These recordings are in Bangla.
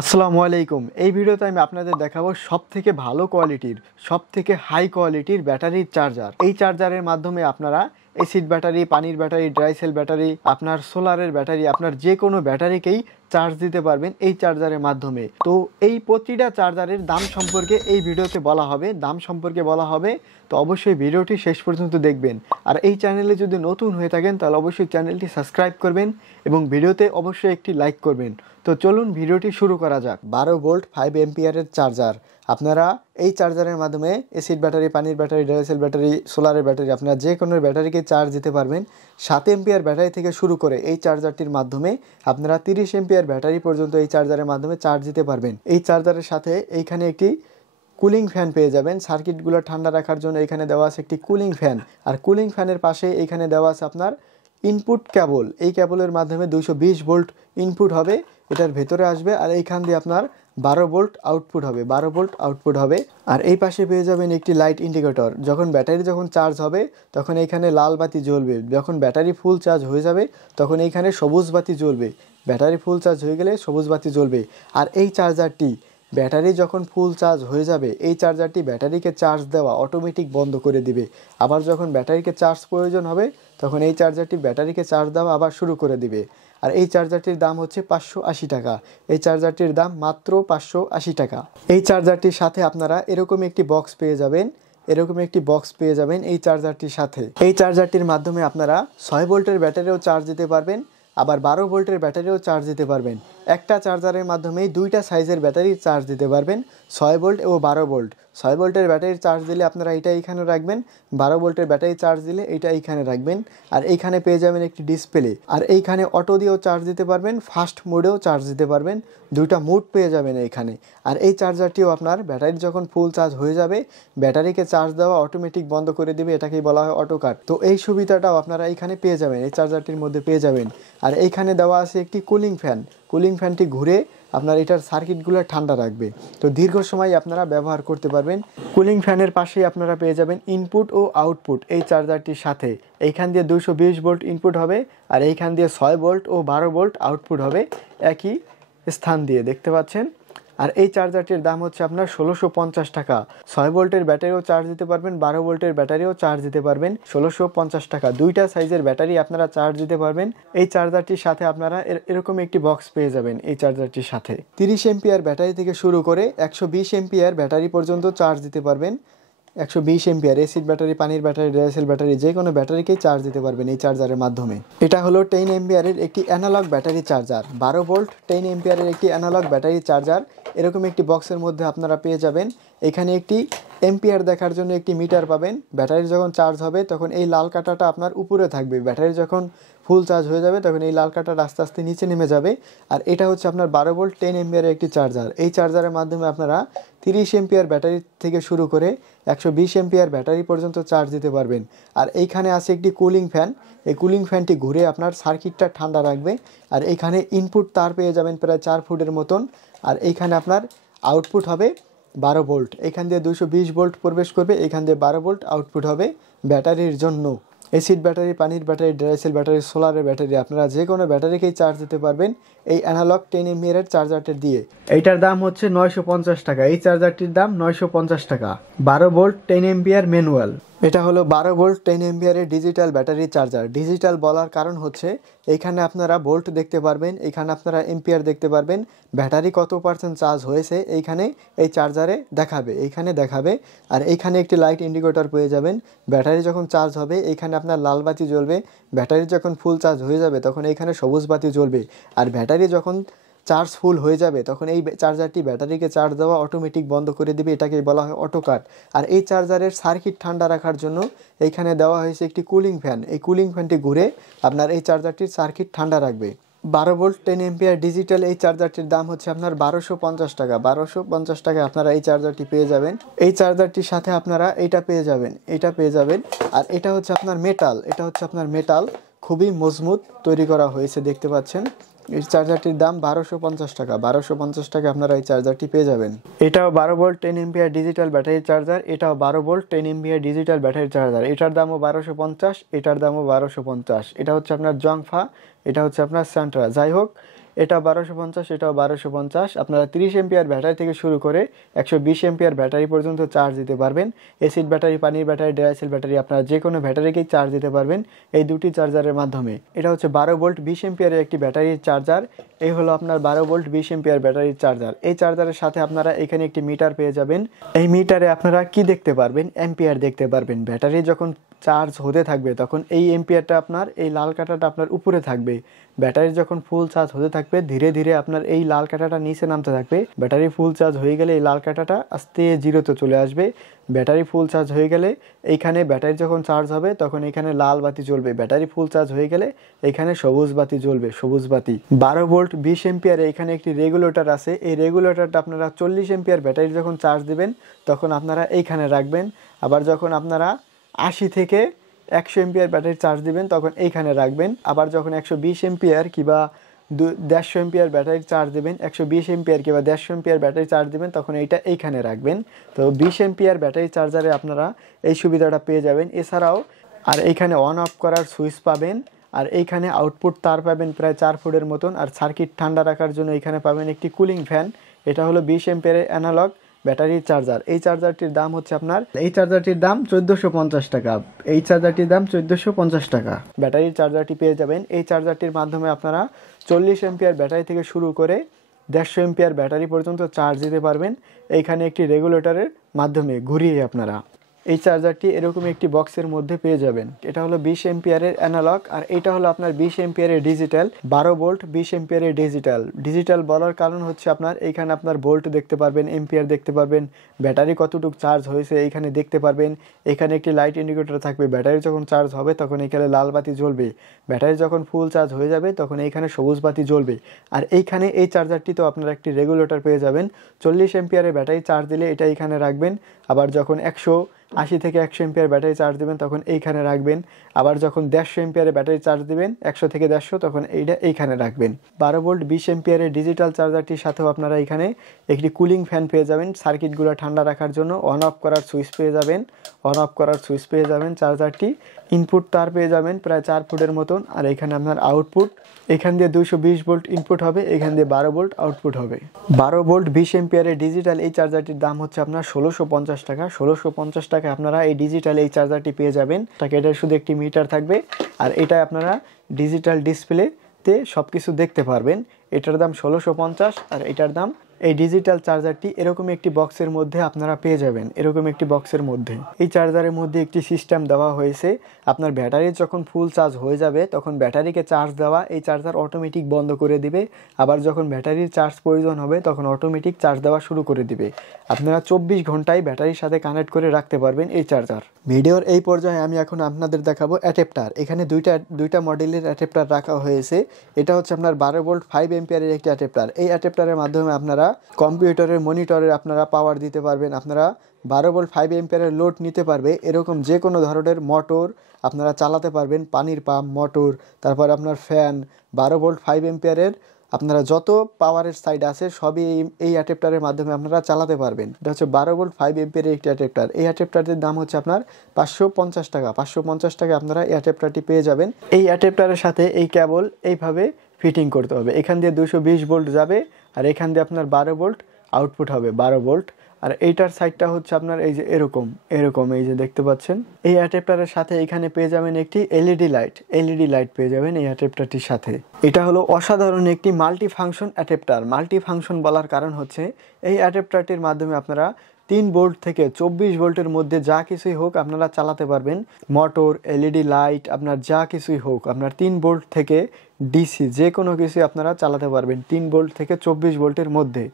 আসসালামু আলাইকুম। এই ভিডিওতে আমি আপনাদের দেখাবো সবথেকে ভালো কোয়ালিটির, সবথেকে হাই কোয়ালিটির ব্যাটারির চার্জার। এই চার্জারের মাধ্যমে আপনারা অ্যাসিড ব্যাটারি, পানির ব্যাটারি, ড্রাই সেল ব্যাটারি, আপনার সোলারের ব্যাটারি, আপনার যে কোনো ব্যাটারিকেই চার্জ দিতে পারবেন এই চার্জারের মাধ্যমে। তো এই প্রতিটা চার্জারের দাম সম্পর্কে এই ভিডিওতে বলা হবে, তো অবশ্যই ভিডিওটি শেষ পর্যন্ত দেখবেন। আর এই চ্যানেলে যদি নতুন হয়ে থাকেন তাহলে অবশ্যই চ্যানেলটি সাবস্ক্রাইব করবেন এবং ভিডিওতে অবশ্যই একটি লাইক করবেন। তো চলুন ভিডিওটি শুরু করা যাক। 12 ভোল্ট 5 এম্পিয়ারের চার্জার। আপনারা এই চার্জারের মাধ্যমে অ্যাসিড ব্যাটারি, পানির ব্যাটারি, ড্রাই ব্যাটারি, সোলারের ব্যাটারি, আপনারা যে কোনো ব্যাটারিকে চার্জ দিতে পারবেন। 7 এম্পিয়ার ব্যাটারি থেকে শুরু করে এই চার্জারটির মাধ্যমে আপনারা 30 এম্পিয়ার ব্যাটারি পর্যন্ত এই চার্জারের মাধ্যমে চার্জ দিতে পারবেন। এই চার্জারের সাথে এইখানে একটি কুলিং ফ্যান পেয়ে যাবেন। সার্কিটগুলো ঠান্ডা রাখার জন্য এখানে দেওয়া আছে একটি কুলিং ফ্যান। আর কুলিং ফ্যানের পাশে এইখানে দেওয়া আছে আপনার ইনপুট কেবল। এই কেবলের মাধ্যমে 220 ভোল্ট ইনপুট হবে, এটার ভেতরে আসবে। আর এইখান দিয়ে আপনার 12 ভোল্ট আউটপুট হবে। আর এই পাশে পেয়ে যাবেন একটি লাইট ইন্ডিকেটর। যখন ব্যাটারি চার্জ হবে তখন এইখানে লাল বাতি জ্বলবে। যখন ব্যাটারি ফুল চার্জ হয়ে যাবে তখন এইখানে সবুজ বাতি জ্বলবে। ব্যাটারি ফুল চার্জ হয়ে গেলে সবুজ বাতি জ্বলবে। আর এই চার্জারটি ব্যাটারি যখন ফুল চার্জ হয়ে যাবে, এই চার্জারটি ব্যাটারিকে চার্জ দেওয়া অটোমেটিক বন্ধ করে দিবে। আবার যখন ব্যাটারিকে চার্জ প্রয়োজন হবে তখন এই চার্জারটি ব্যাটারিকে চার্জ দেওয়া আবার শুরু করে দিবে। আর এই চার্জারটির দাম হচ্ছে 580 টাকা। এই চার্জারটির দাম মাত্র 580 টাকা। এই চার্জারটির সাথে আপনারা এরকম একটি বক্স পেয়ে যাবেন এই চার্জারটির সাথে। এই চার্জারটির মাধ্যমে আপনারা 6 ভোল্টের ব্যাটারিও চার্জ দিতে পারবেন, আবার 12 ভোল্টের ব্যাটারিও চার্জ দিতে পারবেন। একটা চার্জারের মাধ্যমেই দুইটা সাইজের ব্যাটারি চার্জ দিতে পারবেন, 6 ভোল্ট ও 12 ভোল্ট। 6 ভোল্টের ব্যাটারি চার্জ দিলে আপনারা এটা এইখানে রাখবেন, 12 ভোল্টের ব্যাটারি চার্জ দিলে এটা এইখানে রাখবেন। আর এইখানে পেয়ে যাবেন একটি ডিসপ্লে। আর এইখানে অটো দিয়েও চার্জ দিতে পারবেন, ফাস্ট মোডেও চার্জ দিতে পারবেন, দুইটা মোড পেয়ে যাবেন এইখানে। আর এই চার্জারটিও আপনার ব্যাটারি যখন ফুল চার্জ হয়ে যাবে ব্যাটারিকে চার্জ দেওয়া অটোমেটিক বন্ধ করে দিবে, এটাকেই বলা হয় অটো কাট। তো এই সুবিধাটাও আপনারা এইখানে পেয়ে যাবেন, এই চার্জারটির মধ্যে পেয়ে যাবেন। আর এইখানে দেওয়া আছে একটি কুলিং ফ্যানটি ঘুরে আপনার এটার সার্কিটগুলো ঠান্ডা রাখবে, তো দীর্ঘ সময় আপনারা ব্যবহার করতে পারবেন। কুলিং ফ্যানের পাশেই আপনারা পেয়ে যাবেন ইনপুট ও আউটপুট এই চার্জারটির সাথে। এইখান দিয়ে 220 ভোল্ট ইনপুট হবে আর এইখান দিয়ে 6 ভোল্ট ও 12 ভোল্ট আউটপুট হবে একই স্থান দিয়ে, দেখতে পাচ্ছেন। আর এই চার্জারটির দাম হচ্ছে আপনার 1650 টাকা। 6 ভোল্টের ব্যাটারিও চার্জ দিতে পারবেন, 12 ভোল্টের ব্যাটারিও চার্জ দিতে পারবেন, 1650 টাকা। দুইটা সাইজের ব্যাটারি আপনারা চার্জ দিতে পারবেন। এই চার্জারটির সাথে আপনারা এরকম একটি বক্স পেয়ে যাবেন এই চার্জারটির সাথে। 30 এম্পিয়ার ব্যাটারি থেকে শুরু করে 120 এম্পিয়ার ব্যাটারি পর্যন্ত চার্জ দিতে পারবেন। 120 এম্পিয়ার অ্যাসিড ব্যাটারি, পানির ব্যাটারি, ড্রাই সেল ব্যাটারি, যে কোনো ব্যাটারিকেই চার্জ দিতে পারবেন এই চার্জারের মাধ্যমে। এটা হলো 10 এম্পিয়ারের একটি অ্যানালগ ব্যাটারি চার্জার। 12 ভোল্ট 10 এম্পিয়ারের একটি অ্যানালগ ব্যাটারি চার্জার এরকম একটি বক্সের মধ্যে আপনারা পেয়ে যাবেন। এখানে একটি এম্পিয়ার দেখার জন্য একটি মিটার পাবেন। ব্যাটারি যখন চার্জ হবে তখন এই লাল কাঁটাটা আপনার উপরে থাকবে, ব্যাটারি যখন ফুল চার্জ হয়ে যাবে তখন এই লাল কাঁটাটা আস্তে আস্তে নিচে নেমে যাবে। আর এটা হচ্ছে আপনার 12 ভোল্ট 10 এম্পিয়ারের একটি চার্জার। এই চার্জারের মাধ্যমে আপনারা 30 এম্পিয়ার ব্যাটারি থেকে শুরু করে 120 এম্পিয়ার ব্যাটারি পর্যন্ত চার্জ দিতে পারবেন। আর এইখানে আছে একটি কুলিং ফ্যান। এই কুলিং ফ্যানটি ঘুরে আপনার সার্কিটটা ঠান্ডা রাখবে। আর এইখানে ইনপুট তার পেয়ে যাবেন প্রায় 4 ফুটের মতন। আর এইখানে আপনার আউটপুট হবে 12 ভোল্ট। এখান দিয়ে 220 ভোল্ট প্রবেশ করবে, এখান দিয়ে 12 ভোল্ট আউটপুট হবে ব্যাটারির জন্য। অ্যাসিড ব্যাটারি, পানির ব্যাটারি, ড্রাই সেল ব্যাটারি, সোলারের ব্যাটারি, আপনারা যে কোনো ব্যাটারিকেই চার্জ দিতে পারবেন এই অ্যানালগ 10 এমপিয়ারের চার্জারটি দিয়ে। এইটার দাম হচ্ছে 950 টাকা। এই চার্জারটির দাম 950 টাকা। 12 ভোল্ট 10 এম্পিয়ার ম্যানুয়াল। এটা হলো 12 ভোল্ট 10 এম্পিয়ারের ডিজিটাল ব্যাটারি চার্জার। ডিজিটাল বলার কারণ হচ্ছে এইখানে আপনারা ভোল্ট দেখতে পারবেন, এইখানে আপনারা এম্পিয়ার দেখতে পারবেন, ব্যাটারি কত পার্সেন্ট চার্জ হয়েছে এইখানে এই চার্জারে দেখাবে। আর এইখানে একটি লাইট ইন্ডিকেটর পেয়ে যাবেন। ব্যাটারি যখন চার্জ হবে এইখানে আপনার লাল বাতি জ্বলবে, ব্যাটারি যখন ফুল চার্জ হয়ে যাবে তখন এইখানে সবুজ বাতি জ্বলবে। আর ব্যাটারি যখন চার্জ ফুল হয়ে যাবে তখন এই চার্জারটি ব্যাটারিকে চার্জ দেওয়া অটোমেটিক বন্ধ করে দিবে, এটাকেই বলা হয় অটো কাট। আর এই চার্জারের সার্কিট ঠান্ডা রাখার জন্য এইখানে দেওয়া হয়েছে একটি কুলিং ফ্যান। এই কুলিং ফ্যানটি ঘুরে আপনার এই চার্জারটির সার্কিট ঠান্ডা রাখবে। 12 ভোল্ট 10 এম্পিয়ার ডিজিটাল এই চার্জারটির দাম হচ্ছে আপনার 1250 টাকা। 1250 টাকায় আপনারা এই চার্জারটি পেয়ে যাবেন। এই চার্জারটির সাথে আপনারা এটা পেয়ে যাবেন। আর এটা হচ্ছে আপনার মেটাল, খুবই মজবুত তৈরি করা হয়েছে, দেখতে পাচ্ছেন। এই চার্জারটির দাম 1250 টাকা। 1250 টাকা আপনারা এই চার্জারটি পেয়ে যাবেন। এটাও 12 volt 10 ampere digital battery charger. এটাও 12 volt 10 ampere digital battery charger. এটার দামও 1250, এটার দামও 1250। এটা হচ্ছে আপনার জংফা, এটা হচ্ছে আপনার স্যান্ট্রা। যাই হোক, এটা 1250, এটাও 1250। আপনারা 30 এম্পিয়ার ব্যাটারি থেকে শুরু করে 120 এম্পিয়ার ব্যাটারি পর্যন্ত চার্জ দিতে পারবেন। এসিড ব্যাটারি, পানির ব্যাটারি, ড্রাইসেল ব্যাটারি, আপনারা যে কোনো ব্যাটারিকেই চার্জ দিতে পারবেন এই দুটি চার্জারের মাধ্যমে। এটা হচ্ছে 12 ভোল্ট 20 এম্পিয়ারের একটি ব্যাটারির চার্জার। এই হলো আপনার 12 ভোল্ট 20 এম্পিয়ার ব্যাটারির চার্জার। এই চার্জারের সাথে আপনারা এখানে একটি মিটার পেয়ে যাবেন। এই মিটারে আপনারা কি দেখতে পারবেন? অ্যাম্পিয়ার দেখতে পারবেন। ব্যাটারি যখন চার্জ হতে থাকবে তখন এই এম্পিয়ারটা আপনার, এই লাল কাঁটাটা আপনার উপরে থাকবে। ব্যাটারি যখন ফুল চার্জ হতে থাকবে ধীরে ধীরে আপনার এই লাল কাঁটাটা নিচে নামতে থাকবে। ব্যাটারি ফুল চার্জ হয়ে গেলে এই লাল কাঁটাটা আস্তে জিরোতে চলে আসবে। ব্যাটারি ফুল চার্জ হয়ে গেলে এইখানে ব্যাটারি যখন চার্জ হবে তখন এখানে লাল বাতি জ্বলবে। ব্যাটারি ফুল চার্জ হয়ে গেলে এখানে সবুজ বাতি জ্বলবে, সবুজ বাতি। 12 ভোল্ট 20 এম্পিয়ারে এখানে একটি রেগুলেটর আছে। এই রেগুলেটরটা আপনারা 40 এম্পিয়ার ব্যাটারি যখন চার্জ দেবেন তখন আপনারা এইখানে রাখবেন। আবার যখন আপনারা 80 থেকে 100 এম্পিয়ার ব্যাটারি চার্জ দিবেন তখন এইখানে রাখবেন। আবার যখন 120 এম্পিয়ার কিংবা 150 এম্পিয়ার ব্যাটারি চার্জ দেবেন, 120 এম্পিয়ার কিংবা 150 এম্পিয়ার ব্যাটারি চার্জ দেবেন তখন এইটা এইখানে রাখবেন। তো 20 এম্পিয়ার ব্যাটারি চার্জারে আপনারা এই সুবিধাটা পেয়ে যাবেন। এছাড়াও আর এইখানে অন অফ করার সুইচ পাবেন, আর এইখানে আউটপুট তার পাবেন প্রায় 4 ফুটের মতন। আর সার্কিট ঠান্ডা রাখার জন্য এখানে পাবেন একটি কুলিং ফ্যান। এটা হলো 20 এম্পিয়ারের অ্যানালগ ব্যাটারির চার্জার। এই চার্জারটির দাম হচ্ছে আপনার, এই চার্জারটির দাম 1450 টাকা। এই চার্জারটির দাম 1450 টাকা। ব্যাটারির চার্জারটি পেয়ে যাবেন। এই চার্জারটির মাধ্যমে আপনারা 40 এম্পিয়ার ব্যাটারি থেকে শুরু করে 150 এম্পিয়ার ব্যাটারি পর্যন্ত চার্জ দিতে পারবেন এইখানে একটি রেগুলেটরের মাধ্যমে ঘুরিয়ে। আপনারা এই চার্জারটি এরকম একটি বক্সের মধ্যে পেয়ে যাবেন। এটা হলো 20 এম্পিয়ারের অ্যানালগ, আর এটা হলো আপনার 20 এম্পিয়ারের ডিজিটাল। 12 ভোল্ট 20 এম্পিয়ারের ডিজিটাল। ডিজিটাল বলার কারণ হচ্ছে আপনার এইখানে আপনার ভোল্ট দেখতে পারবেন, এম্পিয়ার দেখতে পারবেন, ব্যাটারি কতটুকু চার্জ হয়েছে এইখানে দেখতে পারবেন। এখানে একটি লাইট ইন্ডিকেটর থাকবে। ব্যাটারি যখন চার্জ হবে তখন এখানে লাল বাতি জ্বলবে। ব্যাটারি যখন ফুল চার্জ হয়ে যাবে তখন এইখানে সবুজ বাতি জ্বলবে। আর এইখানে এই চার্জারটিতেও আপনারা একটি রেগুলেটর পেয়ে যাবেন। 40 এম্পিয়ারের ব্যাটারি চার্জ দিলে এটা এইখানে রাখবেন। আবার যখন 180 থেকে 100 এম্পিয়ার ব্যাটারি চার্জ দেবেন তখন এইখানে রাখবেন। আবার যখন 150 এম্পিয়ারের ব্যাটারি চার্জ দেবেন 100 থেকে 150 তখন এইটা এইখানে রাখবেন। 12 ভোল্ট 20 এম্পিয়ারের ডিজিটাল চার্জারটির সাথেও আপনারা এখানে একটি কুলিং ফ্যান পেয়ে যাবেন সার্কিটগুলো ঠান্ডা রাখার জন্য। অন অফ করার সুইচ পেয়ে যাবেন, অন অফ করার সুইচ পেয়ে যাবেন। চার্জারটি ইনপুট তার পেয়ে যাবেন প্রায় 4 ফুটের মতন। আর এখানে আপনার আউটপুট, এখান দিয়ে 220 ভোল্ট ইনপুট হবে, এখান দিয়ে 12 ভোল্ট আউটপুট হবে। 12 ভোল্ট 20 এম্পিয়ারের ডিজিটাল এই চার্জারটির দাম হচ্ছে আপনার 1650 টাকা। 1650 টাকা আপনারা এই ডিজিটাল এই চার্জারটি পেয়ে যাবেন। তাকে এটা শুধু একটি মিটার থাকবে, আর এটা আপনারা ডিজিটাল ডিসপ্লেতে সব কিছু দেখতে পারবেন। এটার দাম 1650, আর এটার দাম, এই ডিজিটাল চার্জারটি এরকম একটি বক্সের মধ্যে আপনারা পেয়ে যাবেন। এরকম একটি বক্সের মধ্যে এই চার্জারের মধ্যে একটি সিস্টেম দেওয়া হয়েছে। আপনার ব্যাটারি যখন ফুল চার্জ হয়ে যাবে তখন ব্যাটারিকে চার্জ দেওয়া এই চার্জার অটোমেটিক বন্ধ করে দিবে। আবার যখন ব্যাটারির চার্জ প্রয়োজন হবে তখন অটোমেটিক চার্জ দেওয়া শুরু করে দিবে। আপনারা 24 ঘন্টায় ব্যাটারির সাথে কানেক্ট করে রাখতে পারবেন এই চার্জার। ভিডিওর এই পর্যায়ে আমি এখন আপনাদের দেখাবো অ্যাডাপ্টার। এখানে দুইটা মডেলের অ্যাডাপ্টার রাখা হয়েছে। এটা হচ্ছে আপনার 12 ভোল্ট 5 এম্পিয়ারের একটি অ্যাডাপ্টার। এই অ্যাডাপ্টারের মাধ্যমে আপনারা কম্পিউটারের মনিটরের আপনারা পাওয়ার দিতে পারবেন। আপনারা 12 ভোল্ট 5 এম্পিয়ারের লোড নিতে পারবে এরকম যে কোনো ধরনের মোটর আপনারা চালাতে পারবেন। পানির পাম্প, মোটর, তারপর আপনার ফ্যান। 12 ভোল্ট 5 এম্পিয়ারের আপনারা যত পাওয়ারের সাইড আছে সবই এই অ্যাডাপ্টারের মাধ্যমে আপনারা চালাতে পারবেন। এটা হচ্ছে 12 ভোল্ট 5 এম্পিয়ারের একটি অ্যাডাপ্টার। এই অ্যাডাপ্টারের দাম হচ্ছে আপনার 550 টাকা। 550 টাকা আপনারা এই অ্যাডাপ্টারটি পেয়ে যাবেন। এই অ্যাডাপ্টারের সাথে এই কেবল এইভাবে ফিটিং করতে হবে। এখান দিয়ে 220 ভোল্ট যাবে, আর এখান দিয়ে আপনার 12 ভোল্ট আউটপুট হবে, 12 ভোল্ট। আর এইটার সাইডটা হচ্ছে আপনার এই যে এরকম এই যে দেখতে পাচ্ছেন। এই অ্যাডাপ্টারের সাথে এখানে পেয়ে যাবেন একটি এলইডি লাইট পেয়ে যাবেন এই অ্যাডাপ্টারটির সাথে। এটা হলো অসাধারণ একটি multi function adapter. Multi function বলার কারণ হচ্ছে এই অ্যাডাপ্টারটির মাধ্যমে আপনারা 3 ভোল্ট থেকে 24 ভোল্টের মধ্যে যা কিছুই হোক আপনারা চালাতে পারবেন। মোটর, এলইডি লাইট, আপনার যা কিছুই হোক আপনার 3 ভোল্ট থেকে ডিসি যে কোনো কিছুই আপনারা চালাতে পারবেন। 3 ভোল্ট থেকে 24 ভোল্টের মধ্যে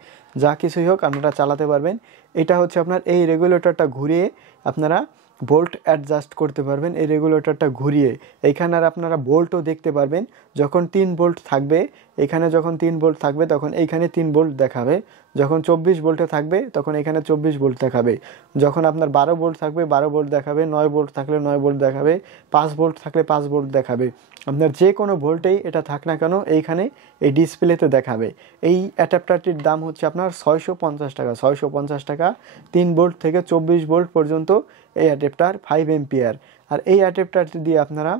যা কিছুই হোক আপনারা চালাতে পারবেন। এটা হচ্ছে আপনার এই রেগুলেটরটা ঘুরিয়ে আপনারা ভোল্ট অ্যাডজাস্ট করতে পারবেন। এই রেগুলেটরটা ঘুরিয়ে এইখানে আর আপনারা ভোল্টও দেখতে পারবেন। যখন 3 ভোল্ট থাকবে, এখানে যখন 3 ভোল্ট থাকবে তখন এইখানে 3 ভোল্ট দেখাবে। যখন 24 ভোল্টে থাকবে তখন এখানে 24 ভোল্ট দেখাবে। যখন আপনার 12 ভোল্ট থাকবে 12 ভোল্ট দেখাবে, 9 ভোল্ট থাকলে 9 ভোল্ট দেখাবে, 5 ভোল্ট থাকলে 5 ভোল্ট দেখাবে। আপনার যে কোনো ভোল্টেই এটা থাক না কেন এইখানে এই ডিসপ্লেতে দেখাবে। এই অ্যাডাপ্টারটির দাম হচ্ছে আপনার 650 টাকা। 650 টাকা 3 ভোল্ট থেকে 24 ভোল্ট পর্যন্ত এই অ্যাডাপ্টার 5 এম্পিয়ার। আর এই অ্যাডাপ্টারটি দিয়ে আপনারা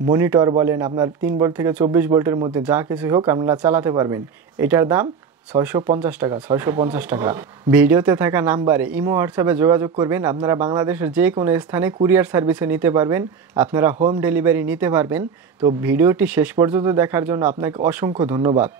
মনিটর বলেন, আপনার 3 ভোল্ট থেকে 24 ভোল্টের মধ্যে যা কিছু হোক আপনারা চালাতে পারবেন। এটার দাম 650 টাকা, 650 টাকা। ভিডিওতে থাকা নাম্বারে ইমো হোয়াটসঅ্যাপে যোগাযোগ করবেন। আপনারা বাংলাদেশের যে কোনো স্থানে কুরিয়ার সার্ভিসে নিতে পারবেন, আপনারা হোম ডেলিভারি নিতে পারবেন। তো ভিডিওটি শেষ পর্যন্ত দেখার জন্য আপনাকে অসংখ্য ধন্যবাদ।